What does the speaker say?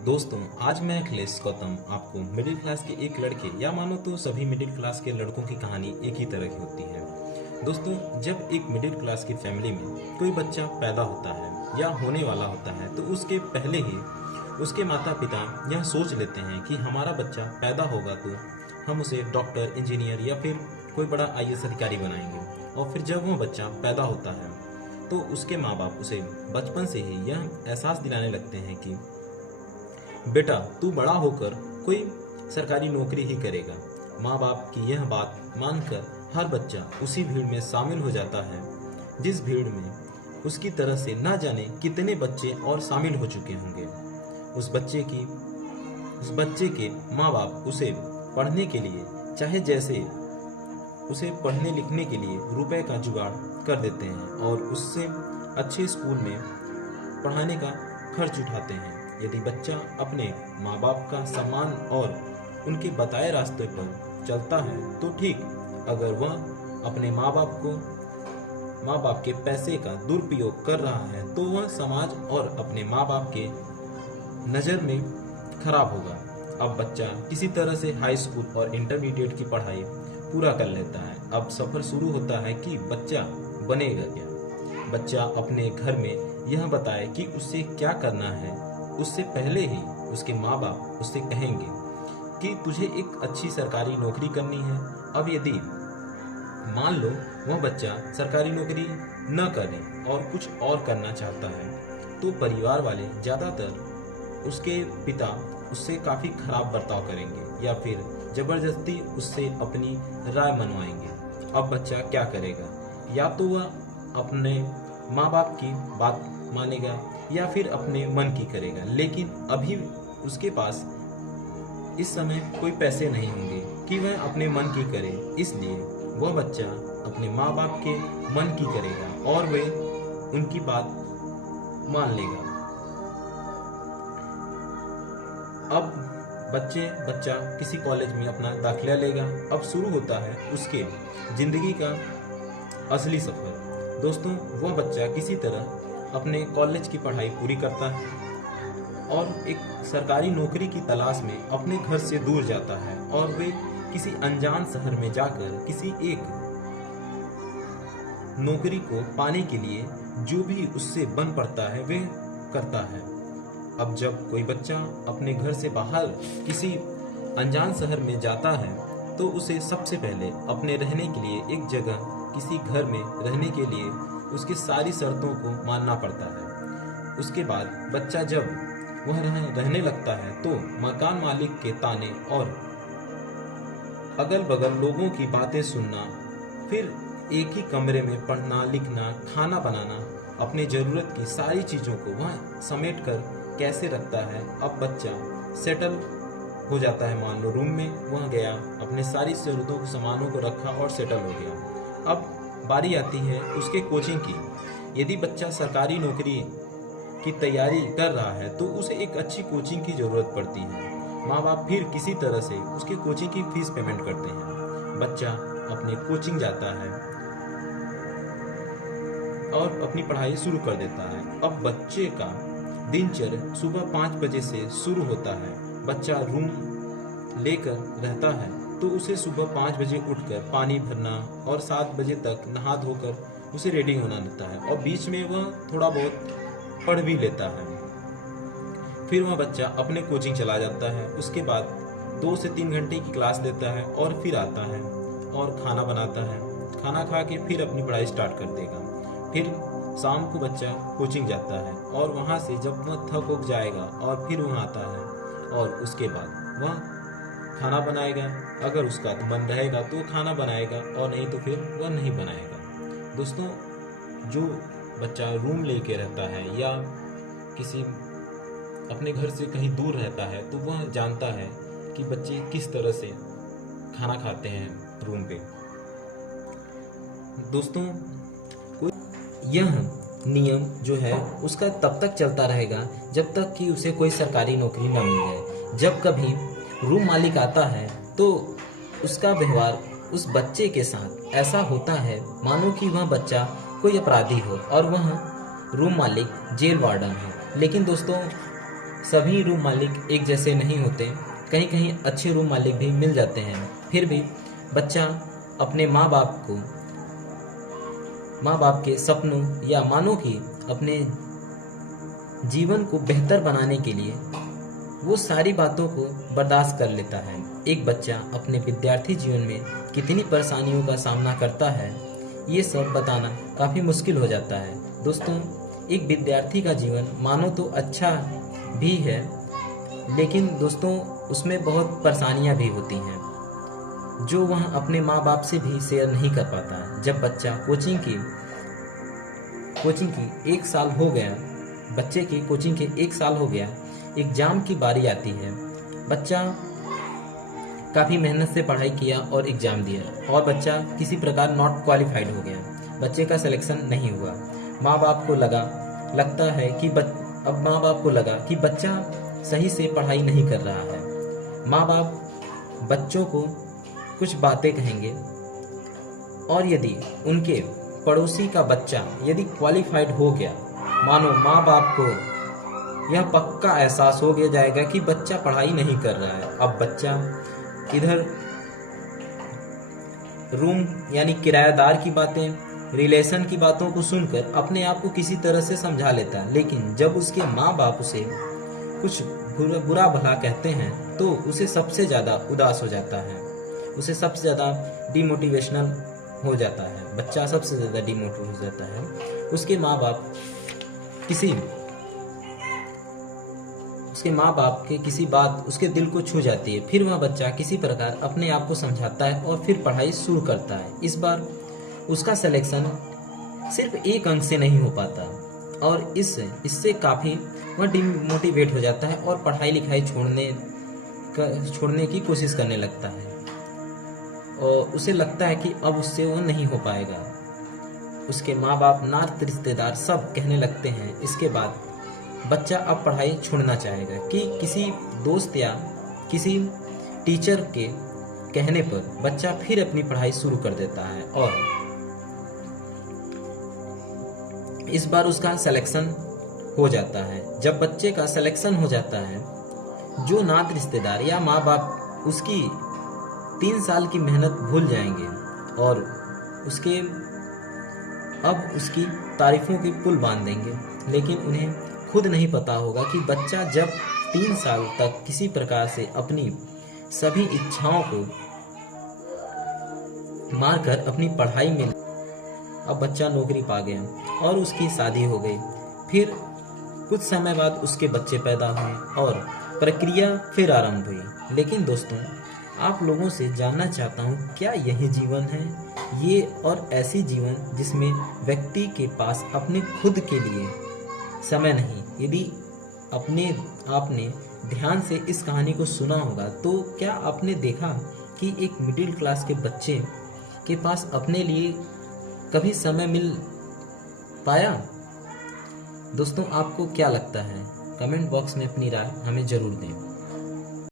दोस्तों, आज मैं अखिलेश गौतम आपको मिडिल क्लास के एक लड़के या मानो तो सभी मिडिल क्लास के लड़कों की कहानी एक ही तरह की होती है। दोस्तों, जब एक मिडिल क्लास की फैमिली में कोई बच्चा पैदा होता है या होने वाला होता है तो उसके पहले ही उसके माता पिता यह सोच लेते हैं कि हमारा बच्चा पैदा होगा तो हम उसे डॉक्टर, इंजीनियर या फिर कोई बड़ा आईएएस अधिकारी बनाएंगे। और फिर जब वह बच्चा पैदा होता है तो उसके माँ बाप उसे बचपन से ही यह एहसास दिलाने लगते हैं कि बेटा, तू बड़ा होकर कोई सरकारी नौकरी ही करेगा। माँ बाप की यह बात मानकर हर बच्चा उसी भीड़ में शामिल हो जाता है जिस भीड़ में उसकी तरह से ना जाने कितने बच्चे और शामिल हो चुके होंगे। उस बच्चे के माँ बाप उसे पढ़ने के लिए चाहे जैसे उसे पढ़ने लिखने के लिए रुपए का जुगाड़ कर देते हैं और उससे अच्छे स्कूल में पढ़ाने का खर्च उठाते हैं। यदि बच्चा अपने माँ बाप का सम्मान और उनके बताए रास्ते पर चलता है तो ठीक, अगर वह अपने माँ बाप के पैसे का दुरुपयोग कर रहा है तो वह समाज और अपने माँ बाप के नज़र में खराब होगा। अब बच्चा किसी तरह से हाई स्कूल और इंटरमीडिएट की पढ़ाई पूरा कर लेता है। अब सफ़र शुरू होता है कि बच्चा बनेगा क्या। बच्चा अपने घर में यह बताए कि उसे क्या करना है, उससे पहले ही उसके माँ बाप उससे कहेंगे कि तुझे एक अच्छी सरकारी नौकरी करनी है। अब यदि मान लो वह बच्चा सरकारी नौकरी न करे और कुछ और करना चाहता है तो परिवार वाले ज़्यादातर उसके पिता उससे काफ़ी खराब बर्ताव करेंगे या फिर ज़बरदस्ती उससे अपनी राय मनवाएंगे। अब बच्चा क्या करेगा? या तो वह अपने माँ बाप की बात मानेगा या फिर अपने मन की करेगा, लेकिन अभी उसके पास इस समय कोई पैसे नहीं होंगे कि वह अपने मन की करे। इसलिए वह बच्चा अपने माँ बाप के मन की करेगा और वे उनकी बात मान लेगा। अब बच्चा किसी कॉलेज में अपना दाखिला लेगा। अब शुरू होता है उसके ज़िंदगी का असली सफ़र। दोस्तों, वह बच्चा किसी तरह अपने कॉलेज की पढ़ाई पूरी करता है और एक सरकारी नौकरी की तलाश में अपने घर से दूर जाता है और वे किसी अनजान शहर में जाकर किसी एक नौकरी को पाने के लिए जो भी उससे बन पड़ता है वे करता है। अब जब कोई बच्चा अपने घर से बाहर किसी अनजान शहर में जाता है तो उसे सबसे पहले अपने रहने के लिए एक जगह किसी घर में रहने के लिए उसकी सारी शर्तों को मानना पड़ता है। उसके बाद बच्चा जब वह रहने लगता है तो मकान मालिक के ताने और अगल बगल लोगों की बातें सुनना, फिर एक ही कमरे में पढ़ना, लिखना, खाना बनाना, अपनी ज़रूरत की सारी चीज़ों को वह समेट कर कैसे रखता है। अब बच्चा सेटल हो जाता है। मान लो रूम में वह गया, अपने सारी ज़रूरतों को, सामानों को रखा और सेटल हो गया। अब बारी आती है उसके कोचिंग की। यदि बच्चा सरकारी नौकरी की तैयारी कर रहा है तो उसे एक अच्छी कोचिंग की ज़रूरत पड़ती है। माँ बाप फिर किसी तरह से उसके कोचिंग की फीस पेमेंट करते हैं। बच्चा अपने कोचिंग जाता है और अपनी पढ़ाई शुरू कर देता है। अब बच्चे का दिनचर्या सुबह 5 बजे से शुरू होता है। बच्चा रूम लेकर रहता है तो उसे सुबह 5 बजे उठकर पानी भरना और 7 बजे तक नहा धोकर उसे रेडी होना रहता है और बीच में वह थोड़ा बहुत पढ़ भी लेता है। फिर वह बच्चा अपने कोचिंग चला जाता है। उसके बाद 2 से 3 घंटे की क्लास लेता है और फिर आता है और खाना बनाता है। खाना खा के फिर अपनी पढ़ाई स्टार्ट कर देगा। फिर शाम को बच्चा कोचिंग जाता है और वहाँ से जब वह थक उक जाएगा और फिर वहाँ आता है और उसके बाद वह खाना बनाएगा। अगर उसका मन रहेगा तो खाना बनाएगा और नहीं तो फिर वह नहीं बनाएगा। दोस्तों, जो बच्चा रूम लेके रहता है या किसी अपने घर से कहीं दूर रहता है तो वह जानता है कि बच्चे किस तरह से खाना खाते हैं रूम पे। दोस्तों, यह नियम जो है उसका तब तक चलता रहेगा जब तक कि उसे कोई सरकारी नौकरी न मिल जाए। जब कभी रूम मालिक आता है तो उसका व्यवहार उस बच्चे के साथ ऐसा होता है मानो कि वह बच्चा कोई अपराधी हो और वह रूम मालिक जेल वार्डन है। लेकिन दोस्तों, सभी रूम मालिक एक जैसे नहीं होते, कहीं कहीं अच्छे रूम मालिक भी मिल जाते हैं। फिर भी बच्चा अपने माँ बाप के सपनों या मानो कि अपने जीवन को बेहतर बनाने के लिए वो सारी बातों को बर्दाश्त कर लेता है। एक बच्चा अपने विद्यार्थी जीवन में कितनी परेशानियों का सामना करता है, ये सब बताना काफ़ी मुश्किल हो जाता है। दोस्तों, एक विद्यार्थी का जीवन मानो तो अच्छा भी है, लेकिन दोस्तों उसमें बहुत परेशानियां भी होती हैं जो वह अपने माँ बाप से भी शेयर नहीं कर पाता। जब बच्चा कोचिंग की 1 साल हो गया, बच्चे की कोचिंग के 1 साल हो गया, एग्ज़ाम की बारी आती है। बच्चा काफ़ी मेहनत से पढ़ाई किया और एग्ज़ाम दिया और बच्चा किसी प्रकार नॉट क्वालिफाइड हो गया। बच्चे का सिलेक्शन नहीं हुआ। माँ बाप को लगा कि बच्चा सही से पढ़ाई नहीं कर रहा है। माँ बाप बच्चों को कुछ बातें कहेंगे और यदि उनके पड़ोसी का बच्चा यदि क्वालिफाइड हो गया, मानो माँ बाप को यह पक्का एहसास हो गया जाएगा कि बच्चा पढ़ाई नहीं कर रहा है। अब बच्चा इधर रूम यानी किराएदार की बातें, रिलेशन की बातों को सुनकर अपने आप को किसी तरह से समझा लेता है, लेकिन जब उसके माँ बाप उसे कुछ बुरा भला कहते हैं तो उसे सबसे ज़्यादा उदास हो जाता है, उसे सबसे ज़्यादा डिमोटिवेशनल हो जाता है। बच्चा सबसे ज़्यादा डिमोटिवेट हो जाता है। उसके माँ बाप के किसी बात उसके दिल को छू जाती है। फिर वह बच्चा किसी प्रकार अपने आप को समझाता है और फिर पढ़ाई शुरू करता है। इस बार उसका सिलेक्शन सिर्फ 1 अंक से नहीं हो पाता और इससे काफ़ी वह डिमोटिवेट हो जाता है और पढ़ाई लिखाई छोड़ने की कोशिश करने लगता है और उसे लगता है कि अब उससे वो नहीं हो पाएगा। उसके माँ बाप, नात रिश्तेदार सब कहने लगते हैं। इसके बाद बच्चा अब पढ़ाई छोड़ना चाहेगा कि किसी दोस्त या किसी टीचर के कहने पर बच्चा फिर अपनी पढ़ाई शुरू कर देता है और इस बार उसका सिलेक्शन हो जाता है। जब बच्चे का सिलेक्शन हो जाता है, जो नात रिश्तेदार या माँ बाप उसकी 3 साल की मेहनत भूल जाएंगे और उसकी तारीफों की पुल बांध देंगे, लेकिन उन्हें खुद नहीं पता होगा कि बच्चा जब 3 साल तक किसी प्रकार से अपनी सभी इच्छाओं को मारकर अपनी पढ़ाई में, अब बच्चा नौकरी पा गया और उसकी शादी हो गई। फिर कुछ समय बाद उसके बच्चे पैदा हुए और प्रक्रिया फिर आरंभ हुई। लेकिन दोस्तों, आप लोगों से जानना चाहता हूँ, क्या यही जीवन है? ये और ऐसी जीवन जिसमें व्यक्ति के पास अपने खुद के लिए समय नहीं। यदि आपने ध्यान से इस कहानी को सुना होगा तो क्या आपने देखा कि एक मिडिल क्लास के बच्चे के पास अपने लिए कभी समय मिल पाया? दोस्तों, आपको क्या लगता है? कमेंट बॉक्स में अपनी राय हमें ज़रूर दें।